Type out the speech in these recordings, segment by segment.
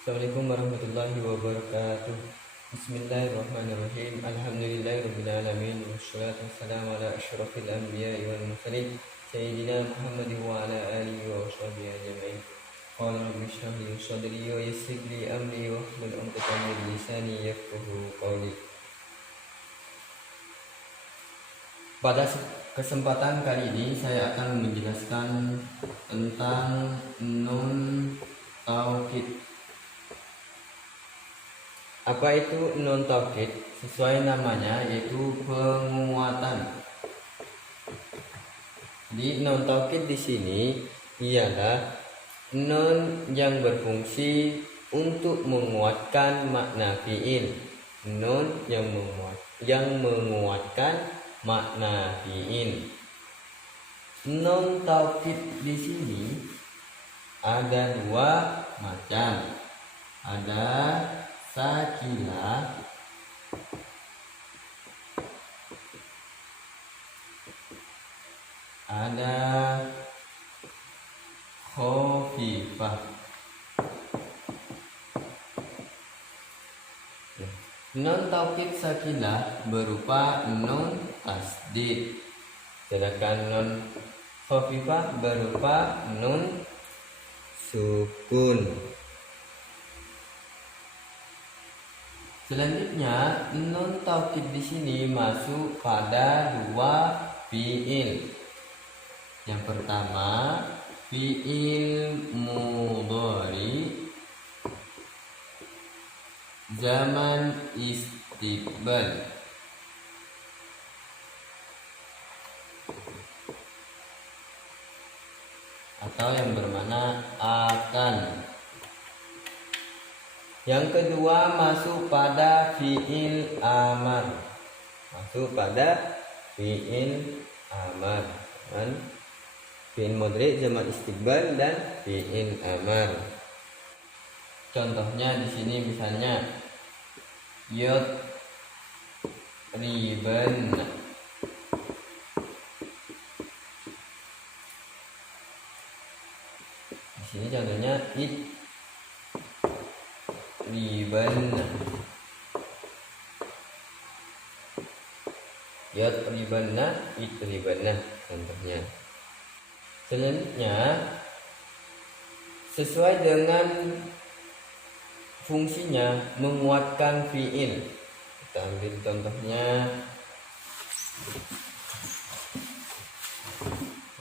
Assalamualaikum warahmatullahi wabarakatuh. Bismillahirrahmanirrahim. Alhamdulillahirabbil alamin wassalatu wassalamu ala asyrafil anbiya'i wal mursalin sayyidina Muhammadin wa ala alihi wa sahbihi ajma'in. Qala rabbi shrah li sadri wa yassir li amri wahlul 'uqdatam min lisani yafqahu qawli. Pada kesempatan kali ini saya akan menjelaskan tentang nun taukid. Apa itu nun taukid? Sesuai namanya, yaitu penguatan. Jadi nun taukid di sini ialah nun yang berfungsi untuk menguatkan makna fiil. Nun yang menguatkan makna fiil. Nun taukid di sini ada dua macam. Ada sakilah ada khafifah. Nun taukid sakilah berupa nun tasdid, sedangkan nun khafifah berupa nun sukun. Selanjutnya, nun taukid di sini masuk pada dua fiil. Yang pertama, fiil mudhari zaman istiqbal, atau yang bermakna akan. Yang kedua masuk pada fiil amar. Fiil mudhari zaman istiqbal dan fiil amar. Contohnya di sini misalnya riban. Di sini contohnya ribanna. Ribanna contohnya. Selanjutnya, sesuai dengan fungsinya menguatkan fiil. Kita ambil contohnya.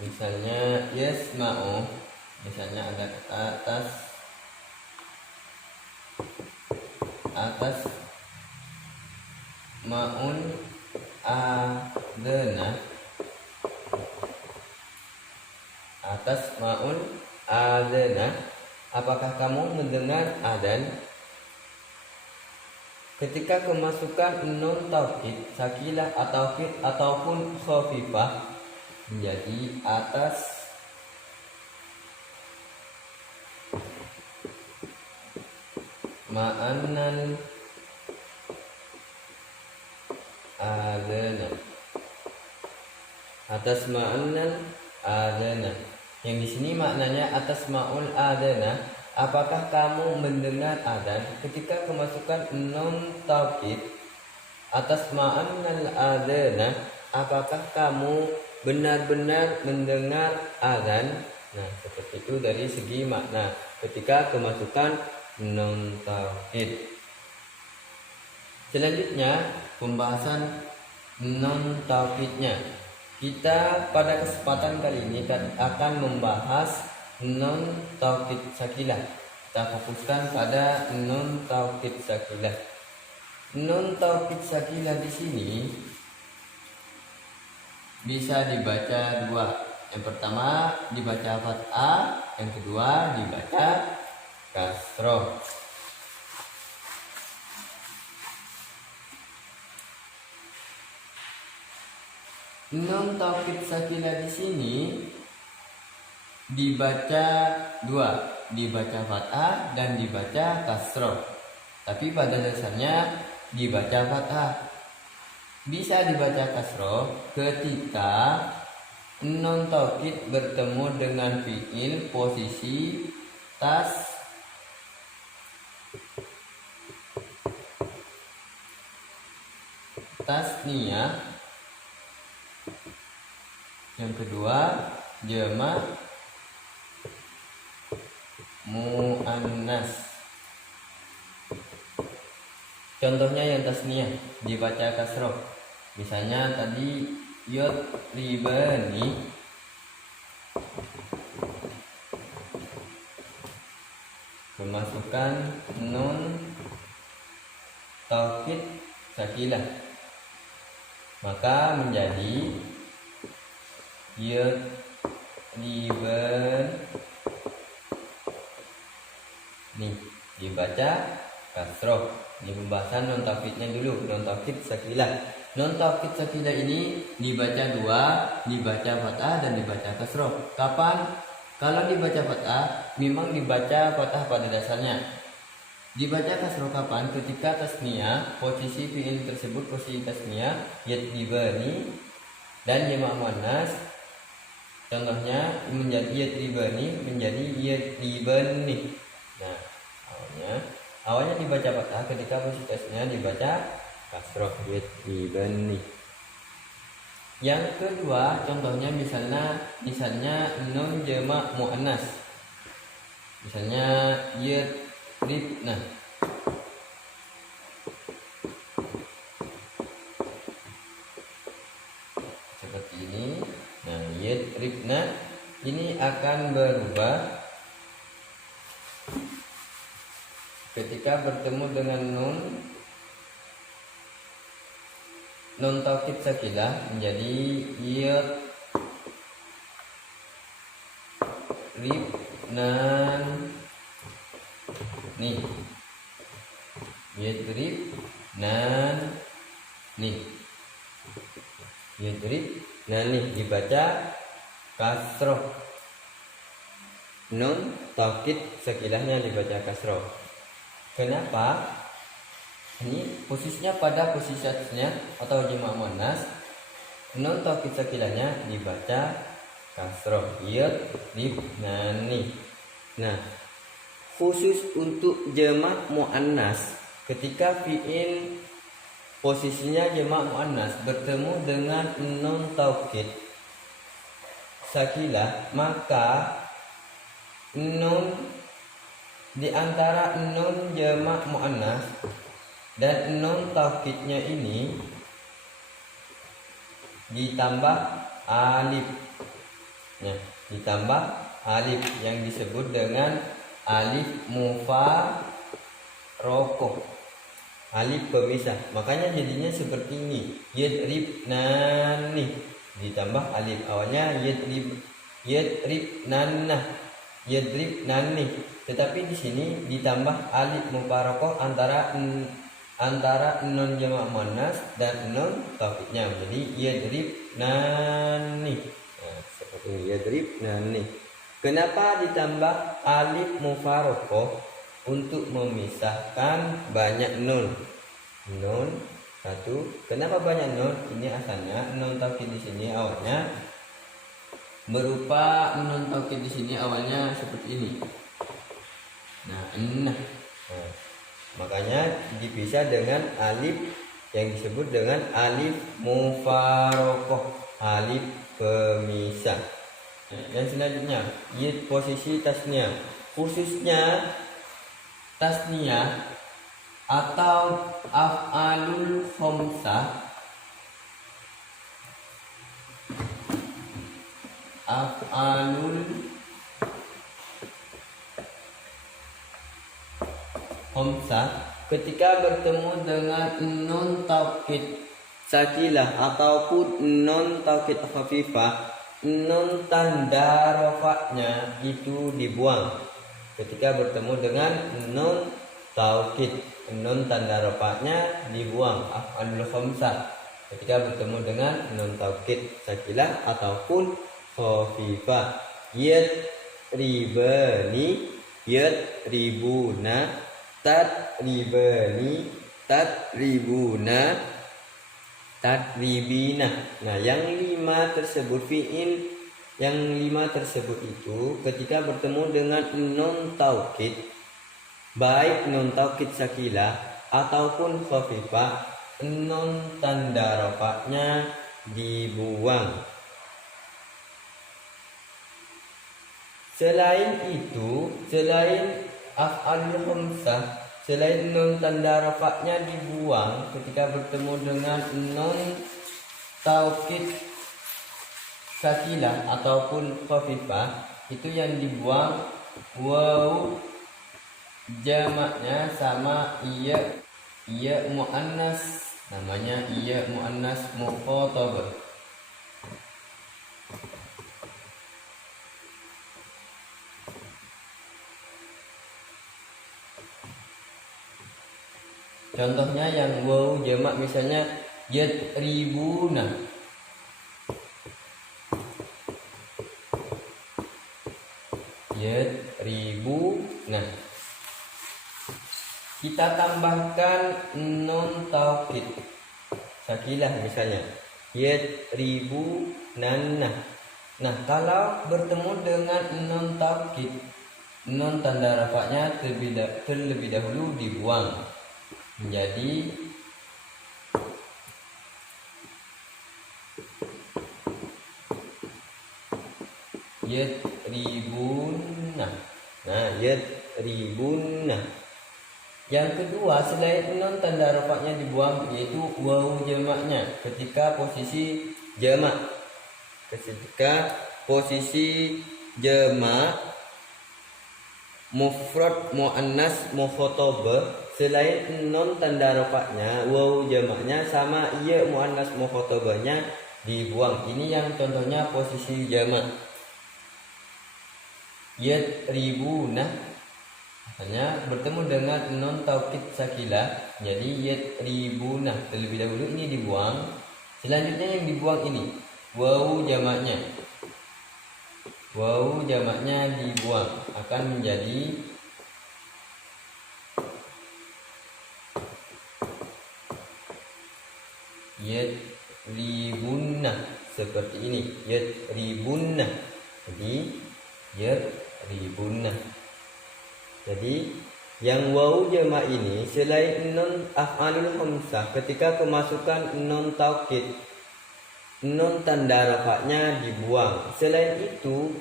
Misalnya yasma'u, misalnya ada kata atas ma'un adana. Apakah kamu mendengar adzan? Ketika kemasukan nun taukid sakilah ataupun khafifah menjadi atas ma'annan adana. Yang di sini maknanya atas ma'ul adana. Apakah kamu mendengar adzan? Ketika kemasukan nun taukid atas ma'annal adana, apakah kamu benar-benar mendengar adzan? Nah, seperti itu dari segi makna ketika kemasukan nun taukid. Selanjutnya pembahasan nun taukidnya. Kita pada kesempatan kali ini akan membahas nun taukid sakilah. Kita fokuskan pada nun taukid sakilah. Nun taukid sakilah di sini bisa dibaca dua. Yang pertama dibaca fathah, yang kedua dibaca kasroh. Nun taukid sakilah di sini dibaca dua, dibaca fathah dan dibaca kasroh. Tapi pada dasarnya dibaca fathah. Bisa dibaca kasroh ketika nun taukid bertemu dengan fiil posisi tas tasniyah. Yang kedua jamak muannas. Contohnya yang tasniyah dibaca kasroh. Misalnya tadi yudribani, kemasukan nun taukid sakilah, maka menjadi yudriban. Nih dibaca kasroh. Ini pembahasan non taukidnya dulu, non taukid sakilah. Non taukid sakilah ini dibaca dua, dibaca fathah dan dibaca kasroh. Kapan? Kalau dibaca fathah, memang dibaca fathah pada dasarnya. Dibaca kasroh kapan? Ketika tasniyah, posisi fi'il tersebut posisi tasniyah, yadribani dan jamak muannas. Contohnya menjadi yadribani menjadi yadribani. Nah, awalnya dibaca fathah, ketika posisi tasniyah dibaca kasroh, yadribani. Yang kedua, contohnya misalnya nun jamak muannas. Misalnya yadribna. Seperti ini. Nah, yadribna ini akan berubah ketika bertemu dengan nun taukid sakilah menjadi yadribnan. Nih yadribnan, nih yadribnan, nih dibaca kasroh. Nun taukid sakilahnya dibaca kasroh. Kenapa? Ini posisinya pada posisi tasniyah atau jamak muannas. Nun taukid sakilahnya dibaca kasroh, yadribnani. Nah, khusus untuk jamak muannas, ketika fi'il posisinya jamak muannas bertemu dengan nun taukid sakilah, maka nun di antara nun jamak muannas dan nun taukidnya ini ditambah alif. Nah, ditambah alif yang disebut dengan alif mufaraqah, alif pemisah. Makanya jadinya seperti ini, yadribnani ditambah alif. Awalnya yadribnanah, yadribnani, tetapi di sini ditambah alif mufaraqah antara nun jamak muannas dan nun taukidnya, jadi yadribnani. Nah, seperti ini, yadribnani. Kenapa ditambah alif mufaraqah? Untuk memisahkan banyak nun. Nun satu. Kenapa banyak nun? Ini asalnya nun taukid di sini awalnya berupa nun taukid di sini awalnya seperti ini. Nah, makanya dipisah dengan alif yang disebut dengan alif mufaraqah, alif pemisah. Dan selanjutnya posisi tasniyah, khususnya tasniyah atau af'alul khamsah, af'alul khamsah ketika bertemu dengan nun taukid sakilah ataupun nun taukid khafifah, nun tanda rafa'nya itu dibuang. Ketika bertemu dengan nun taukid, nun tanda rafa'nya dibuang, af'alul khamsah. Ketika bertemu dengan nun taukid sakilah ataupun khafifah, yadribani, yadribuna, tadribani, tadribuna, tadribina. Nah, yang lima tersebut fi'il, yang lima tersebut itu ketika bertemu dengan nun taukid, baik nun taukid sakilah ataupun khafifah, nun tanda rafa'nya dibuang. Selain itu, selain af'alul khamsah, selain nun tanda rafa'nya dibuang ketika bertemu dengan nun taukid sakilah ataupun khafifah, itu yang dibuang waw jamaknya sama iya muannas, namanya iya muannas mukhatabah. Contohnya yang waw jamak misalnya yadribuna. Yadribuna. Kita tambahkan nun taukid sakilah misalnya yadribunanna. Nah, kalau bertemu dengan nun taukid, nun tanda rafa'nya terlebih dahulu dibuang menjadi yadribunna. Nah, yadribunna. Yang kedua, selain nun tanda rafa'nya dibuang, yaitu waw jamaknya ketika posisi jamak. Ketika posisi jamak mufrad muannas mukhatabah, selain nun tanda rafa'nya, waw jamaknya sama iya muannas mukhatabahnya dibuang. Ini yang contohnya posisi jamak. Yadribuna hanya bertemu dengan nun taukid sakilah, jadi yadribuna terlebih dahulu ini dibuang. Selanjutnya yang dibuang ini waw jamaknya. Waw jamaknya dibuang akan menjadi yadribuna, seperti ini yadribuna. Jadi yadribuna. Jadi yang waw jamak ini selain nun af'alul khamsah, ketika kemasukan nun taukid, nun tanda rafa'nya dibuang. Selain itu,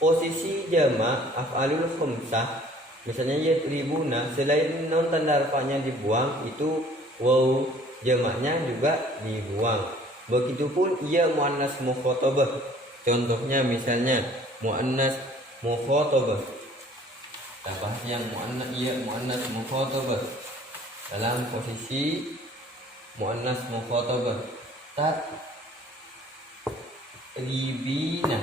posisi jamak af'alul khamsah, misalnya yadribuna, selain nun tanda rafa'nya dibuang, itu waw jamaknya juga dibuang. Begitupun ia muannas mukhatabah. Contohnya misalnya muannas mukhatabah. Kita bahas yang muannas mukhatabah. Dalam posisi muannas mukhatabah, tatribina.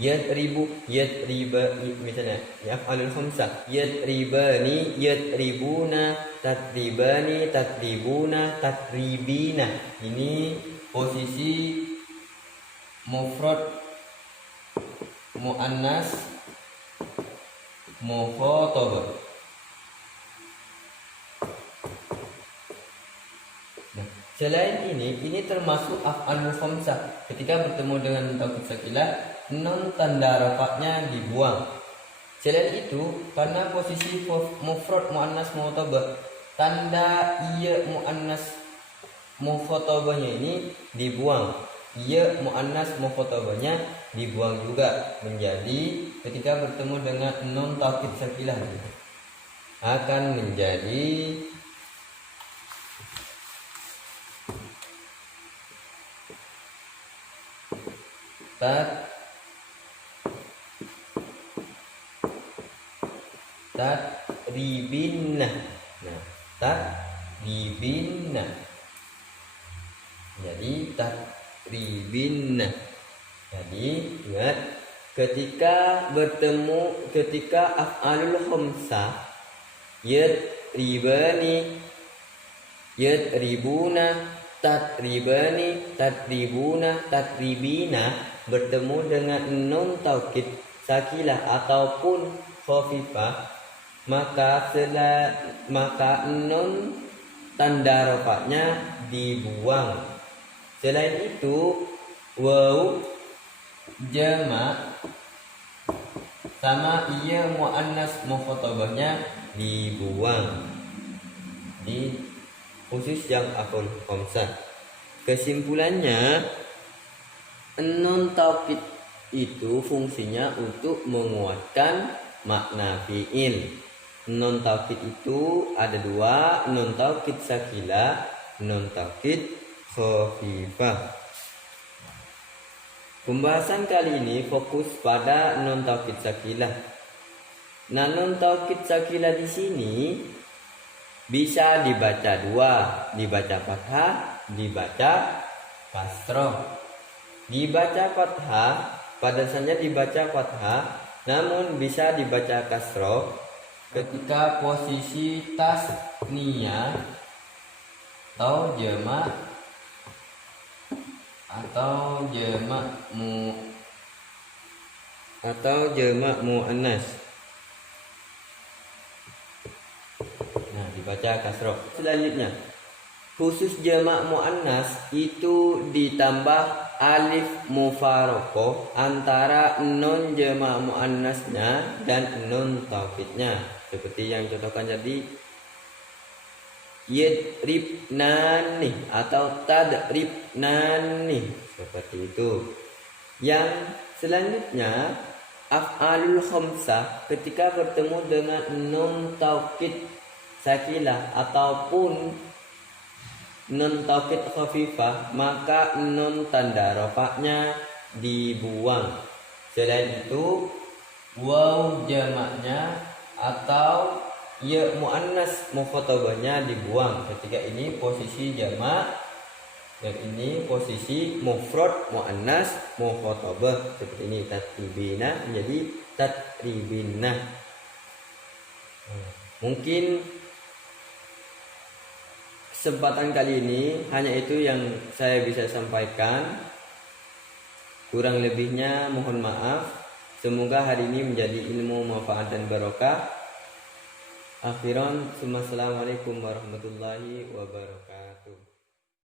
Yadribu, yadriba, misalnya af'alul khamsah, yadribani, yadribuna, tatribani, tatribuna, tatribina. Ini posisi mufrad muannas mukhatabah. Nah, selain ini termasuk af'alul khamsah. Ketika bertemu dengan taukid sakilah, nun tanda rafa'nya dibuang. Selain itu, karena posisi mufrad muannas mukhatabah, tanda iya muannas mukhatabahnya ini dibuang. Iya muannas mukhatabahnya dibuang juga menjadi ketika bertemu dengan nun taukid sakilah akan menjadi tatribinna. Nah, tatribinna. Jadi tatribinna. Jadi ingat, ketika af'alul khamsah yadribani, yadribuna, tatribani, tatribuna, tatribina bertemu dengan nun taukid sakilah ataupun khafifah, maka nun tanda rafa'nya dibuang. Selain itu, waw jamak sama iya muannas mukhatabahnya dibuang. Di khusus yang aful khamsah. Kesimpulannya, nun taukid itu fungsinya untuk menguatkan makna fiil. Nun taukid itu ada dua, nun taukid sakilah, nun taukid khafifah. Pembahasan kali ini fokus pada nun taukid sakilah. Nah, nun taukid sakilah di sini bisa dibaca dua, dibaca fathah, dibaca kasroh. Dibaca fathah, pada dasarnya dibaca fathah, namun bisa dibaca kasroh ketika posisi tasniyah atau jamak muannas. Dibaca kasroh. Selanjutnya, khusus jamak muannas itu ditambah alif mufarokoh antara nun jamak muannasnya dan nun taukidnya, seperti yang contohkan tadi, yadribnani atau tadribnani, seperti itu. Yang selanjutnya, af'alul khamsah ketika bertemu dengan nun taukid sakilah ataupun nun taukid khafifah, maka nun tanda rafa'nya dibuang. Selain itu, waw jamaknya atau ya muannas mukhatabahnya dibuang. Ketika ini posisi jamak dan ini posisi mufrad muannas mukhatabah, seperti ini, tatribina menjadi tatribinah. Mungkin kesempatan kali ini hanya itu yang saya bisa sampaikan. Kurang lebihnya mohon maaf. Semoga hari ini menjadi ilmu manfaat dan barokah. Akhiran, assalamualaikum warahmatullahi wabarakatuh.